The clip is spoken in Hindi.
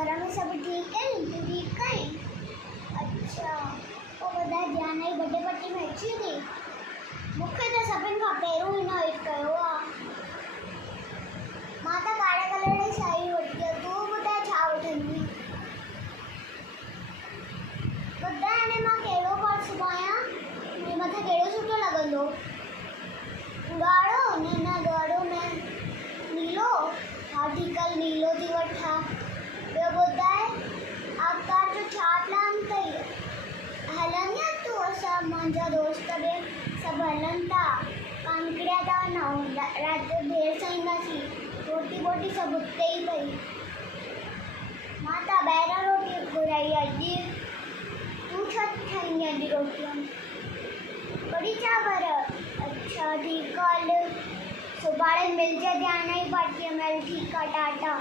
घर में सब ठीक है? तू ठीक है? अच्छा तो બધા ધ્યાન બર્થડે પાર્ટી में अची थी मूंखे तो सभिनि खां पहिरियों इनवाइट कयो आहे। मां त कारे कलर जी साड़ी वठी आहे, तूं ॿुधाए छा वठंदी? ॿुधाए हाणे मां कहिड़ो पर्स पायां, मुंहिंजे मथे कहिड़ो सुठो लॻंदो? ॻाढ़ो? न ॻाढ़ो न, नीलो? हा ठीकु आहे नीलो थी वठां। ॿियो ॿुधाए आकार जो छा प्लान अथई? हलंदी आहे तूं? असां मुंहिंजा दोस्त बि सभु हलनि था, कानकड़िया था वञूं, राति जो देरि सां ईंदासीं, रोटी वोटी सभु उते ई पई। मां त ॿाहिरां रोटी घुराई अॼु। तूं छा ठाहींदी अॼु रोटीअ में? कढ़ी चांवर? अच्छा ठीकु आहे, हल सुभाणे मिलजे ध्यान जी पार्टीअ में। ठीकु आहे टाटा।